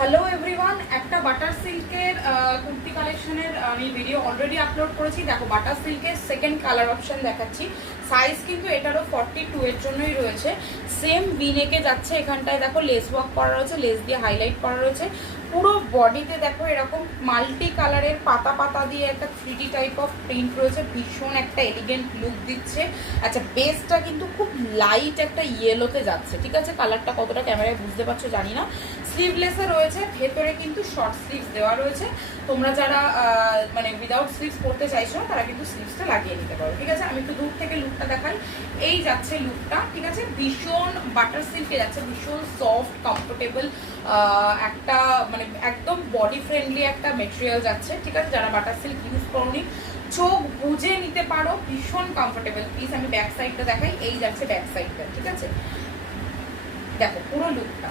Hello everyone, একটা butter সিল্কের কুর্তি কালেকশনের আমি ভিডিও অলরেডি আপলোড করেছি। দেখো, বাটার সিল্কের সেকেন্ড কালার অপশন দেখাচ্ছি। সাইজ কিন্তু এটারও 42 এর জন্যই রয়েছে। সেম ভিনেকে যাচ্ছে, এখানটায় দেখো লেস ওয়ার্ক করা রয়েছে, লেস দিয়ে হাইলাইট করা রয়েছে। পুরো বডিতে দেখো এরকম মাল্টি কালারের পাতা পাতা দিয়ে একটা 3D টাইপ অফ প্রিন্ট রয়েছে, ভীষণ একটা এলিগেন্ট লুক দিচ্ছে। আচ্ছা, বেসটা কিন্তু খুব লাইট একটা ইয়েলোতে যাচ্ছে, ঠিক আছে? কালারটা কতটা ক্যামেরায় বুঝতে পারছো জানি না। স্লিভলেসে রয়েছে, ভেতরে কিন্তু শর্ট স্লিভস দেওয়া রয়েছে। তোমরা যারা মানে উইদাউট স্লিভস পরতে চাইছো না, তারা কিন্তু স্লিভসটা লাগিয়ে নিতে পারো, ঠিক আছে? আমি একটু দূর থেকে লুকটা দেখাই। এই যাচ্ছে লুকটা, ঠিক আছে? ভীষণ বাটার সিল্কে যাচ্ছে, ভীষণ সফট কমফোর্টেবল একটা, মানে একদম বডি ফ্রেন্ডলি একটা মেটেরিয়াল যাচ্ছে, ঠিক আছে? যারা বাটার সিল্ক ইউজ করনি, চোখ বুঝে নিতে পারো, ভীষণ কমফোর্টেবল পিস। আমি ব্যাক সাইডটা দেখাই। এই যাচ্ছে ব্যাক সাইডটা, ঠিক আছে? দেখো পুরো লুকটা।